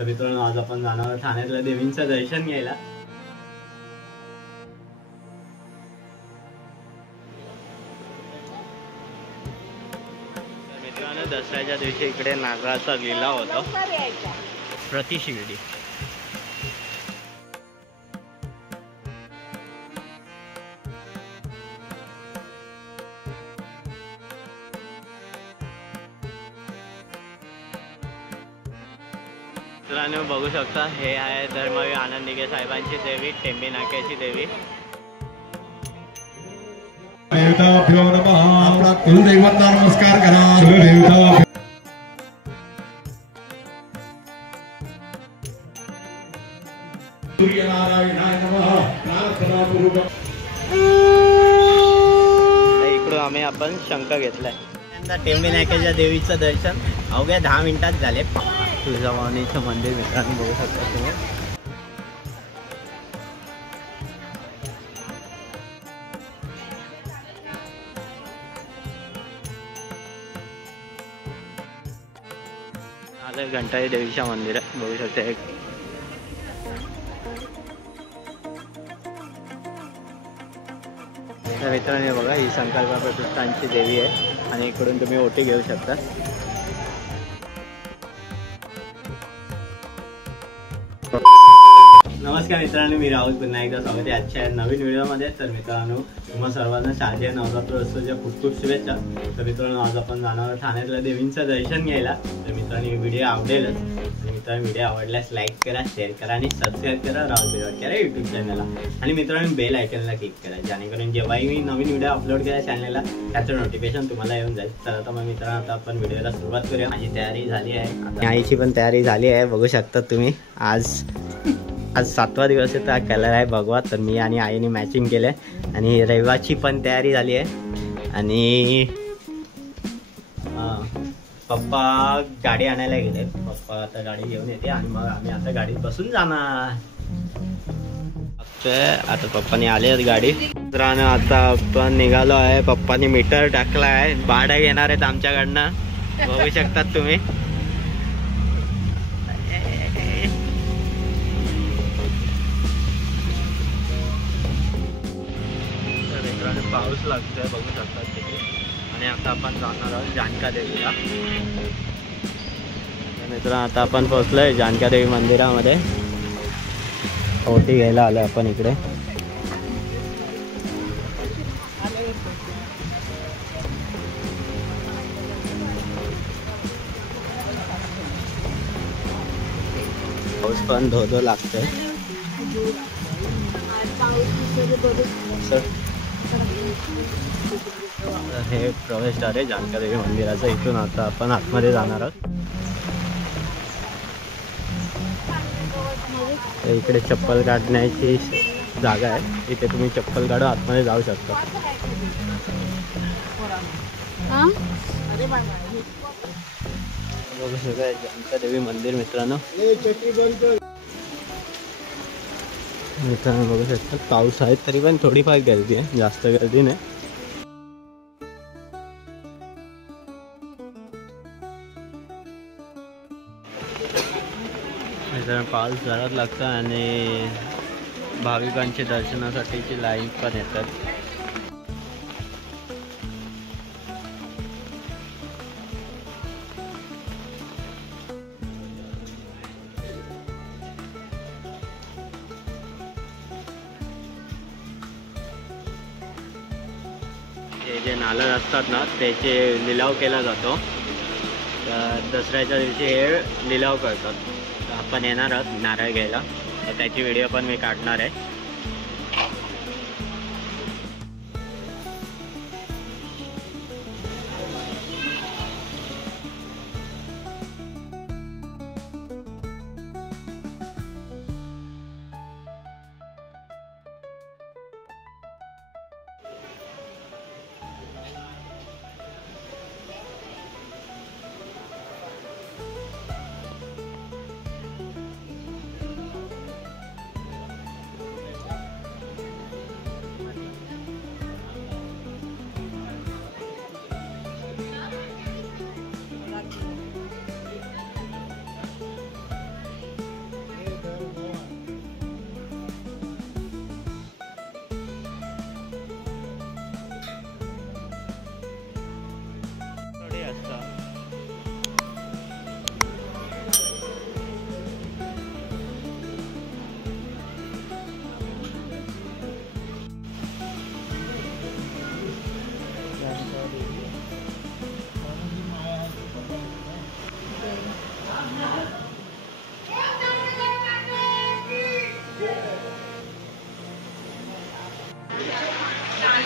तर मित्रांनो आज आपण जाणार ठाण्यातल्या देवींचं दर्शन घ्यायला। मित्रांनो दसऱ्याच्या दिवशी इकडे नागाचा लिलाव होता प्रति शिर्डी। मित्रांनो बघू शकता हे आहे धर्मवीर आनंदीगे साहेबांची देवी टेंबी नाक्याची देवी। देवताभ्यो नमः। आपला कुलदैवताला नमस्कार करा। कुलदेवता सूर्यनारायणाय नमः। प्रार्थना पूर्वक इकडून आम्ही आपण शंख घेतलाय। यंदा टेंबी नाक्याच्या देवीचं दर्शन अवघ्या 10 मिनिटात झाले। तुळजाभवानीचं मंदिर मित्रांनो बघू शकता तुम्ही। आता घंटाळी देवीच्या मंदिरात बघू शकता एक मित्रांनो बघा ही संकल्प प्रतिष्ठानची देवी आहे आणि इकडून तुम्ही ओटी घेऊ शकता। नमस्कार मित्रांनो, मी राहुल पुन्हा एकदा स्वागत आहे आजच्या नवीन व्हिडिओमध्ये। तर मित्रांनो तुम्हा सर्वांना शारदीय नवरात्रोत्सवाच्या खूप खूप शुभेच्छा। तर मित्रांनो आज आपण जाणार ठाण्यातल्या देवींचं दर्शन घ्यायला। तर मित्रांनो व्हिडिओ आवडेलच आणि मित्रांनो व्हिडिओ आवडल्यास लाईक करा, शेअर करा आणि सबस्क्राईब करा राहुल बिराडकर यूट्यूब चॅनलला आणि मित्रांनो बेल आयकॉनला क्लिक करा जेणेकरून जेव्हाही मी नवीन व्हिडिओ अपलोड केला चॅनलला त्याचं नोटिफिकेशन तुम्हाला येऊन जाईल। तर आता मग मित्रांनो आता आपण व्हिडिओला सुरुवात करूया। माझी तयारी झाली आहे, आईची पण तयारी झाली आहे बघू शकता तुम्ही। आज 7वा दिवस आहे, तर कलर आहे भगवा। तर मी आणि आईने मॅचिंग केले आणि रविवारची पण तयारी झाली आहे आणि पप्पा गाडी आणायला गेले। पप्पा आता गाडी घेऊन येते आणि मग आम्ही आता गाडीत बसून जाणार। आता पप्पाने आले गाडी। मित्रांनो आता आपण निघालो आहे। पप्पाने मीटर टाकला आहे, भाडं घेणार आहेत आमच्याकडनं बघू शकतात तुम्ही। पाऊस लागतोय बघू शकतात तिथे आणि आता आपण जाणार आहोत जानका देवीला। मित्रांनो आता आपण पोहोचलोय जानका देवी मंदिरामध्ये। ओटी घ्यायला आलोय आपण इकडे। पाऊस पण धो लागतोय। हे प्रवेशद्वार आहे जानका देवी मंदिराचं। इथून आता आपण आतमध्ये जाणार आहोत। इकडे चप्पल काढण्याची जागा आहे, इथे तुम्ही चप्पल काढून आतमध्ये जाऊ शकता। बघू शकता जानका देवी मंदिर मित्रांनो। मित्रांनो बघू शकता पाऊस आहे तरी पण थोडीफार गर्दी आहे, जास्त गर्दी नाही। मित्रांनो पाऊस जोरात लागतो आणि भाविकांची दर्शनासाठीची लाईन पण येतात। जे नारळ असतात ना त्याचे लिलाव केला जातो। तर दसऱ्याच्या दिवशी हे लिलाव करतात। तर आपण येणार आहोत नारळ घ्यायला, तर त्याची व्हिडिओ पण मी काढणार आहे।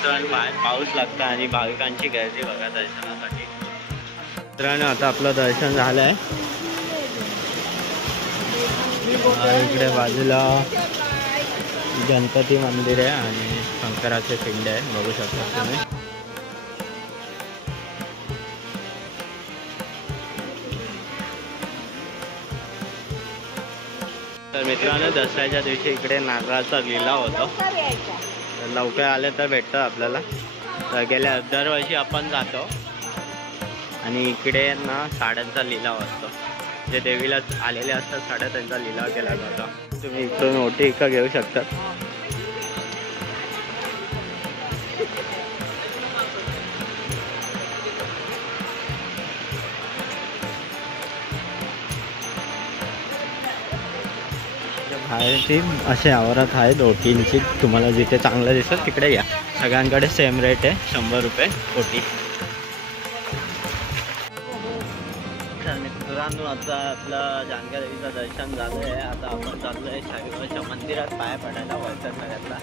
मित्रांनो बाहेर पाऊस लागतो आणि भाविकांची गर्दी बघा दर्शनासाठी. मित्रांनो आता आपलं दर्शन झालं आहे. इकडे बाजूला गणपती मंदिर आहे आणि शंकराचे पिंड आहे, बघू शकता तुम्ही. तर मित्रांनो दसऱ्याच्या दिवशी इकडे नारळाचा लिलाव होतो, तर लवकर आले तर भेटतं आपल्याला. तर गेल्या दरवर्षी आपण जातो आणि इकडे ना साड्यांचा लिलाव असतो. जे देवीला आलेले असतात साड्या त्यांचा लिलाव केला जातो. तुम्ही इकडून ओटी इका घेऊ शकता. बाहेरची असे आवारात आहेत ओटींची. तुम्हाला जिथे चांगलं दिसेल तिकडे या. सगळ्यांकडे सेम रेट आहे, 100 रुपये ओटी. मित्रांनो आता आपलं जानकी देवीचं दर्शन झालं आहे. आता आपण चाललो आहे साईबाबाच्या मंदिरात पाया पडायला वरच्या सगळ्यातला.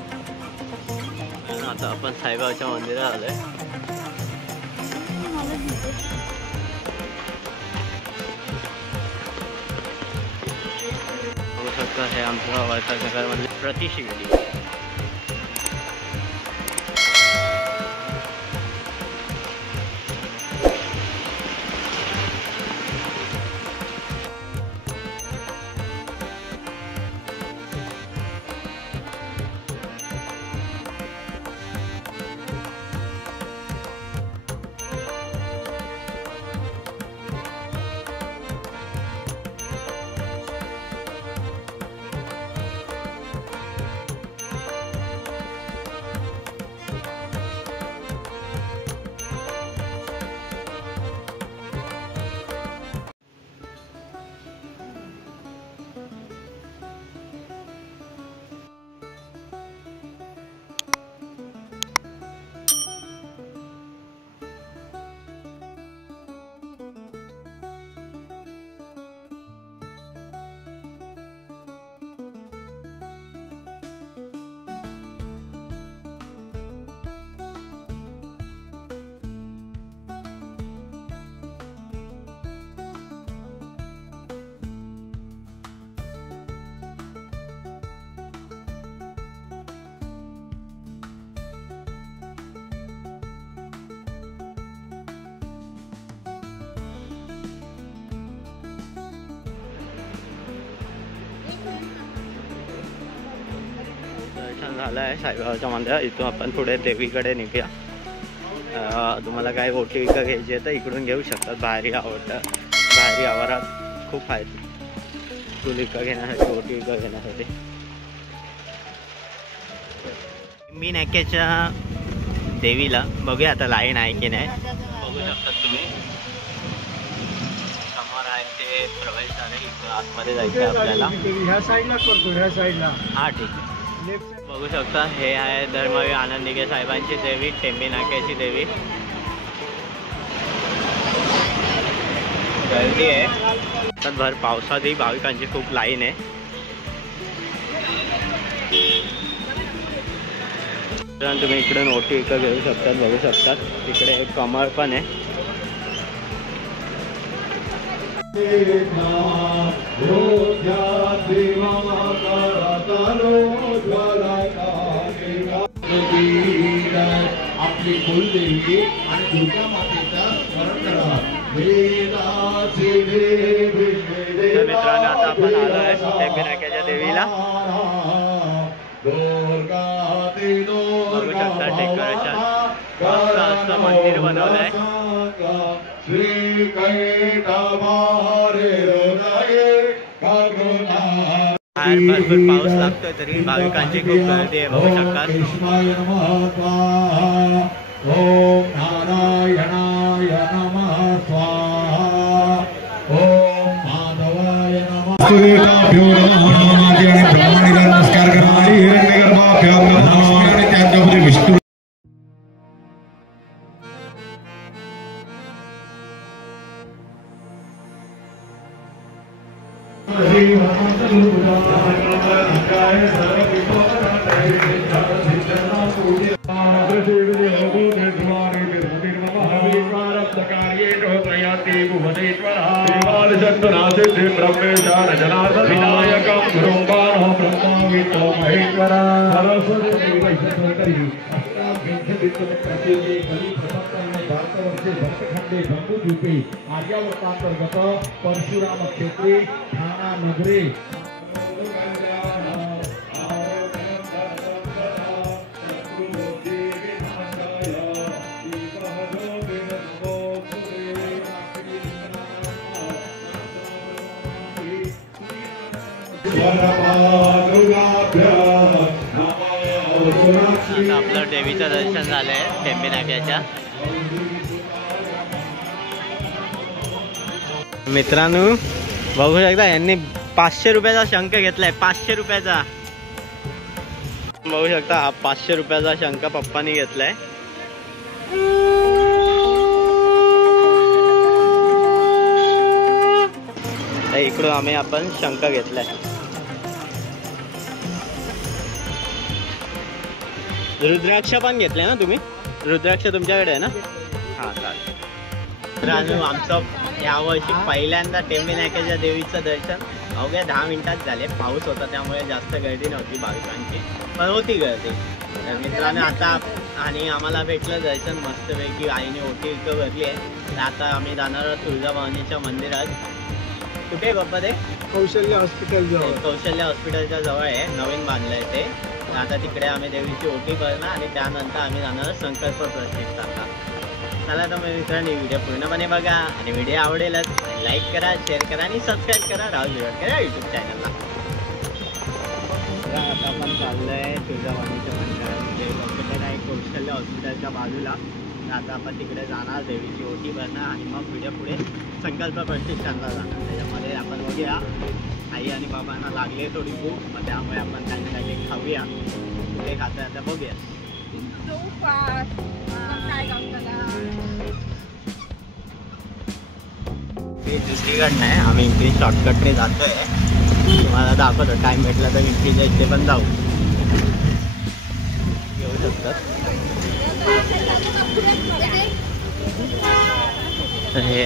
आता आपण साईबाबाच्या मंदिरात आलो आहे. बघू शकता हे आमचं वरच्या नगरमधले प्रतिशिर्डी. झालं आहे साईबाबाच्या मंदिरात. इथून आपण पुढे देवीकडे निघूया. तुम्हाला काय ओटी विका घ्यायची आहे तर इकडून घेऊ शकतात. बाहेरी आवारात खूप आहेत फुल विका घेण्यासाठी, ओटी विका घेण्यासाठी. मी नाक्याच्या देवीला बघूया आता लाईन आहे की नाही. बघू शकतात तुम्ही समोर आहे ते प्रवेशद्वार आहे. इकडं आतमध्ये जायचं आहे आपल्याला. ह्या साईडला करतो, ह्या साईडला. हां ठीक आहे. बघू शकता हे आहे धर्मवीर आनंदिके साहेबांची देवी, टेंबी नाक्याची देवी. गर्दी आहे भर पावसातही भाविकांची खूप लाईन आहे. तुम्ही इकडून ओटी विकत घेऊ शकतात, बघू शकतात. तिकडे एक कमळ पण आहे. आपली कुलदेवी आणि दुर्गा मातेचा स्मरण करा. मित्रांनो आता आपण आलो आहे टेंबी नाक्याच्या देवीला. बघू शकता डेकोरेशन मस्त असं मंदिर बनवलं आहे. बाहेर भरपूर पाऊस लागतोय तरी भाविकांची खूप गर्दी आहे, बघू शकतात. ओम नारायणाय नमः स्वाहा. ओम माधवाय नमः. नमस्कार करणारी हिरण्यगर्भाभ्यां नमः आणि त्यांच्यामध्ये विष्णू. आर्यावर्तांतर्गत परशुराम क्षेत्री ठाणा नगरी आपलं देवीचं दर्शन झालंय टेंबे नाक्याच्या. मित्रांनो बघू शकता यांनी 500 रुपयाचा शंख घेतलाय. 500 रुपयाचा बघू शकता. हा 500 रुपयाचा शंख पप्पानी घेतलाय. इकडून आपण शंख घेतलाय. रुद्राक्ष पण घेतले ना तुम्ही? रुद्राक्ष तुमच्याकडे आहे ना? हा चालेल. आमचं यावर्षी पहिल्यांदा टेंबे नाक्याच्या देवीचं दर्शन अवघ्या 10 मिनिटात झाले. पाऊस होता त्यामुळे जास्त गर्दी नव्हती भाविकांची, पण होती गर्दी. मित्रांनो आता आणि आम्हाला भेटलं दर्शन मस्तपैकी. आईने ओटी इथं भरली आहे. तर आता आम्ही जाणार आहोत तुळजाभवानीच्या मंदिरात. कुठे बाप्पा ते? कौशल्य हॉस्पिटल जवळ. कौशल्य हॉस्पिटलच्या जवळ आहे. नवीन बांधलंय ते. आता तिकडे आम्ही देवीची ओटी भरणार आणि त्यानंतर आम्ही जाणार संकल्प प्रतिष्ठाला. चला तर मग मित्रांनी व्हिडिओ पूर्णपणे बघा आणि व्हिडिओ आवडेलच लाईक करा, शेअर करा आणि सबस्क्राईब करा राहुल विराटकर यूट्यूब चॅनलला. आता आपण चाललोय तुळजाभवानीच्या मंदिरात. हॉस्पिटल आहे कौशल्य हॉस्पिटलच्या बाजूला. आता आपण तिकडे जाणार, देवीची ओटी भरणार आणि मग व्हिडिओ पुढे संकल्प प्रतिष्ठानला जाणार. त्याच्यामध्ये आपण बघूया आई आणि बाबांना लागली थोडी भूक, मग त्यामुळे आपण त्यांच्यासाठी खाऊया. कुठे खातोय आता बघूया. ते दुसरीकडनं आहे. आम्ही इकडे शॉर्टकटने जातोय. तुम्हाला दाखवतो टाइम भेटला तर इकडे इथे पण जाऊ. येऊ शकतात. तर हे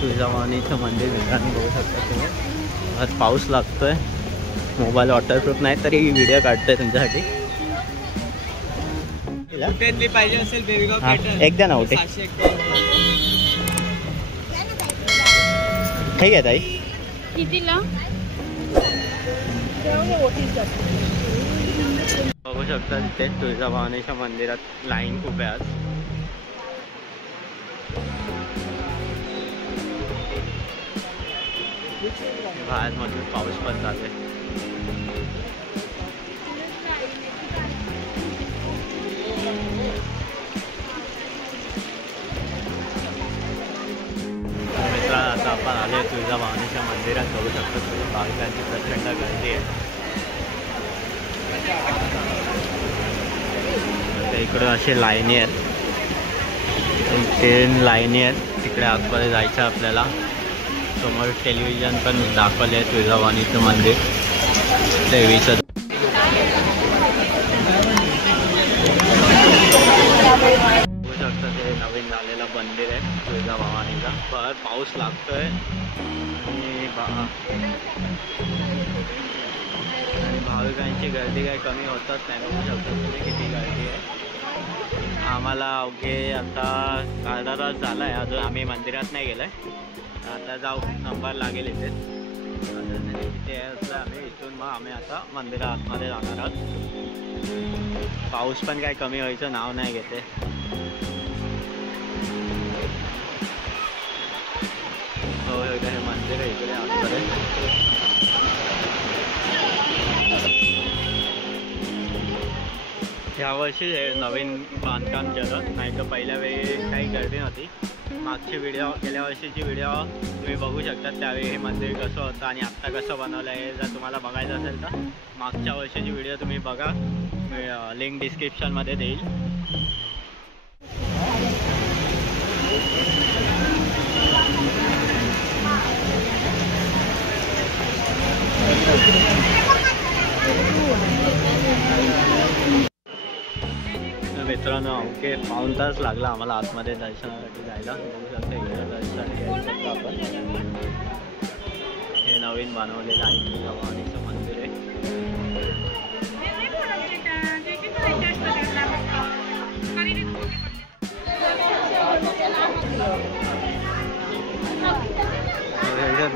तुळजाभवानीचं मंदिर मित्रांनी बघू शकता तुम्ही. आज पाऊस लागतोय. मोबाईल वॉटरप्रूफ नाही तरी व्हिडिओ काढतोय तुमच्यासाठी. पाहिजे असेल एकदा ना ओटे ठीक आहे ताई. कितीला? बघू शकता तिथे तुळजाभवानीच्या मंदिरात लाईन खूप आहे आज. बाहेरमधून पाऊस पण चालू आहे. आता आपण आले तुळजाभवानीच्या मंदिरात. बघू शकतो तुम्ही भाविकांची प्रचंड गर्दी आहे. इकडे असे लाईनी आहेत. 3 लाईनी आहेत. तिकडे आतमध्ये जायचं आपल्याला. समोर टेलिव्हिजन पण दाखवले आहे तुळजाभवानीचं मंदिर देवीचं. बघू शकता ते नवीन झालेलं मंदिर आहे तुळजाभवानीचा. पण पाऊस लागतोय आणि भाविकांची गर्दी काही कमी होतच नाही. बघू शकता तुम्ही किती गर्दी आहे. आम्हाला अवघे आता अर्धा तास झाला आहे. अजून आम्ही मंदिरात नाही गेलो आहे. आता जाऊ, नंबर लागेल इथे. इथे असलं आम्ही इथून मग आम्ही आता मंदिरात आतमध्ये जाणार आहोत. पाऊस पण काही कमी व्हायचं नाव नाही घेते. हो हे मंदिर आहे इकडे आतमध्ये. यावर्षी नवीन बांधकाम केलं, नाही तर पहिल्या वेळी काही गर्दी नव्हती. मागची व्हिडिओ, गेल्या वर्षीची व्हिडिओ तुम्ही बघू शकता. त्यावेळी हे मंदिर कसं होतं आणि आत्ता कसं बनवलं आहे जर तुम्हाला बघायचं असेल तर मागच्या वर्षीची व्हिडिओ तुम्ही बघा. लिंक डिस्क्रिप्शनमध्ये देईल. मित्रांनो ओके पाऊण तास लागला आम्हाला आतमध्ये दर्शनासाठी जायला. बघू शकता इकडे दर्शन घेऊ शकतो आपण. हे नवीन बनवलेलं आहे भवानीचं मंदिर आहे.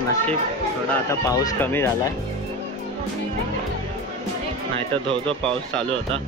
नशीब थोडा आता पाऊस कमी झालाय, नाही तर धो पाऊस चालू होता.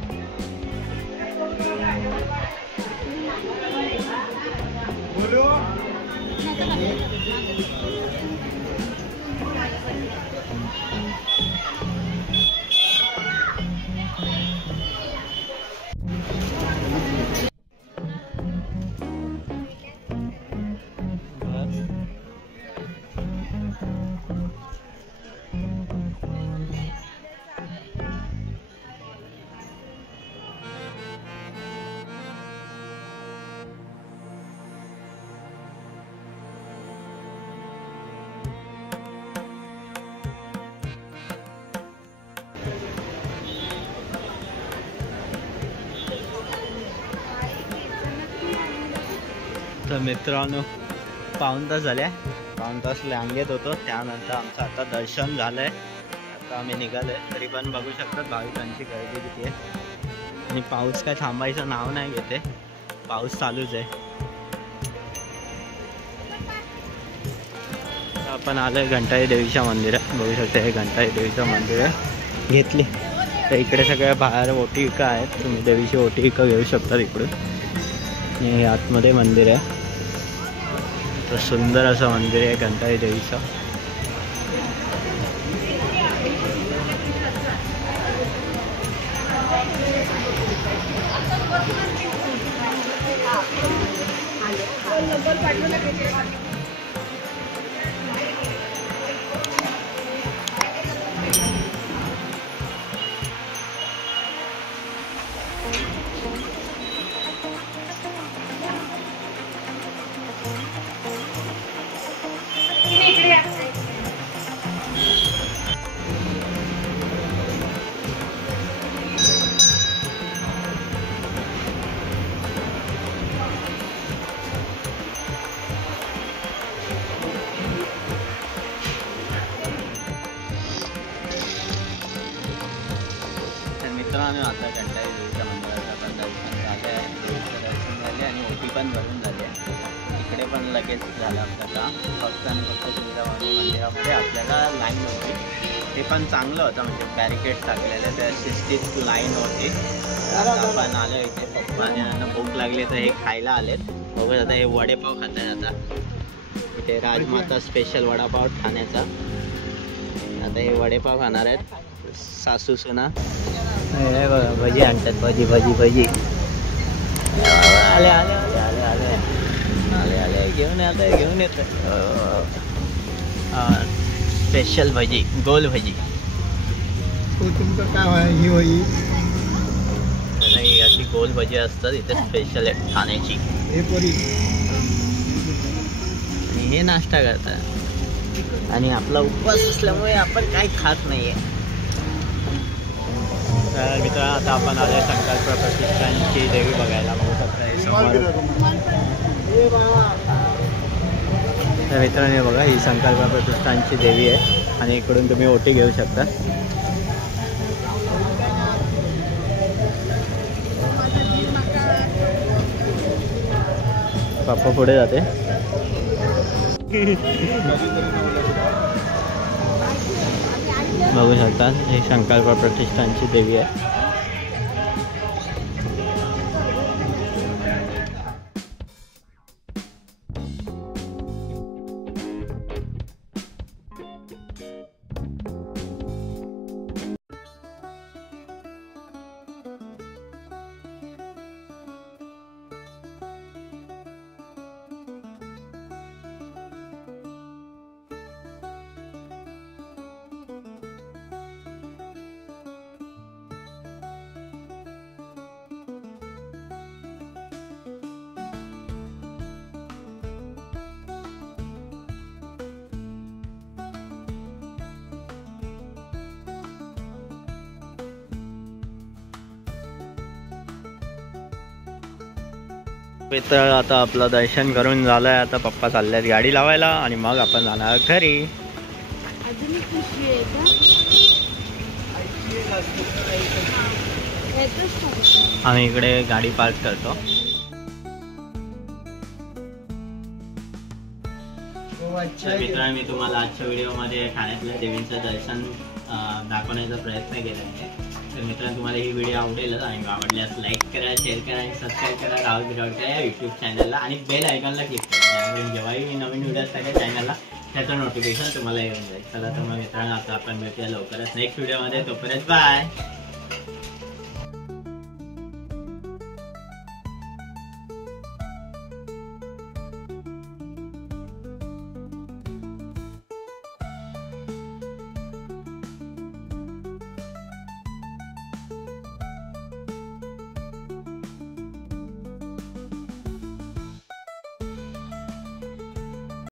तर मित्रांनो पाऊण तास झाले, पाऊण तास रांगेत होतो. त्यानंतर आमचं आता दर्शन झालंय. आता आम्ही निघालोय. तरी पण बघू शकतात भाविकांची गर्दी किती आहे. आणि पाऊस काय थांबायचं नाव नाही घेते, पाऊस चालूच आहे. आपण आलोय घंटाई देवीच्या मंदिरात. बघू शकता हे घंटाई देवीचं मंदिर आहे. घेतली तर इकडे सगळ्या बाहेर ओटी विका आहेत. तुम्ही देवीची ओटी विका घेऊ शकता इकडून. हे आतमध्ये मंदिर आहे. तर सुंदर असं मंदिर आहे घंटाई देवीचं. मित्रांनो आता घंटाई देवीच्या मंदिराचं पण दर्शन झालं आहे. दर्शन झाले आणि ओटी पण भरून झाली आहे. इकडे पण लगेच झालं आपल्याला. फक्त आणि फक्त तुळजाभवानी मंदिरामध्ये आपल्याला लाईन होती. ते पण चांगलं होतं, म्हणजे बॅरिकेड टाकलेले त्या शिस्तीत लाईन होती. आपण आलो इथे पप्पाने यांना भूक लागली तर हे खायला आलेत. बघत आता हे वडेपाव खात आहेत. आता इथे राजमाता स्पेशल वडापाव ठाण्याचा. आता हे वडेपाव खाणार आहेत सासू सुना. हे बघा भजी आणतात. भजी भजी भजी आले आले आले आले आले आले आले घेऊन येतं घेऊन येतं. स्पेशल भजी गोल भजी. तुमचं काय ही होई नाही अशी गोल भजी असतात इथे स्पेशल आहे ठाण्याची. आणि हे नाश्ता करतात. आणि आपला उपवास असल्यामुळे आपण काही खात नाहीये. तर मित्रांनो आता आपण आले संकल्प प्रतिष्ठानची देवी बघायला. बघू शकता हे समोर. तर मित्रांनो हे बघा ही संकल्प प्रतिष्ठानची देवी आहे. आणि इकडून तुम्ही ओटी घेऊ शकता. पप्पा पुढे जाते. बघू शकता ही संकल्प प्रतिष्ठानची देवी आहे. मित्र आता आपलं दर्शन करून झालंय. आता पप्पा चालल्यात गाडी लावायला आणि मग आपण जाणार घरी. आम्ही इकडे गाडी पार्क करतो. तर मित्रांनो, मी तुम्हाला आजच्या व्हिडिओमध्ये ठाण्यातल्या देवींचं दर्शन दाखवण्याचा प्रयत्न केला आहे. तर मित्रांनो, तुम्हाला ही व्हिडिओ आवडेलच आणि आवडल्यास लाईक करा, शेअर करा आणि सबस्क्राईब करा राहुल बिरावडकर या यूट्यूब चॅनलला आणि बेल आयकॉनला क्लिक करा. जेव्हाही मी नवीन व्हिडिओ टाकेल चॅनलला त्याचं नोटिफिकेशन तुम्हाला येऊन जाईल. चला तर मग मित्रांनो, आता आपण भेटूया लवकरच नेक्स्ट व्हिडिओमध्ये. तोपर्यंत बाय.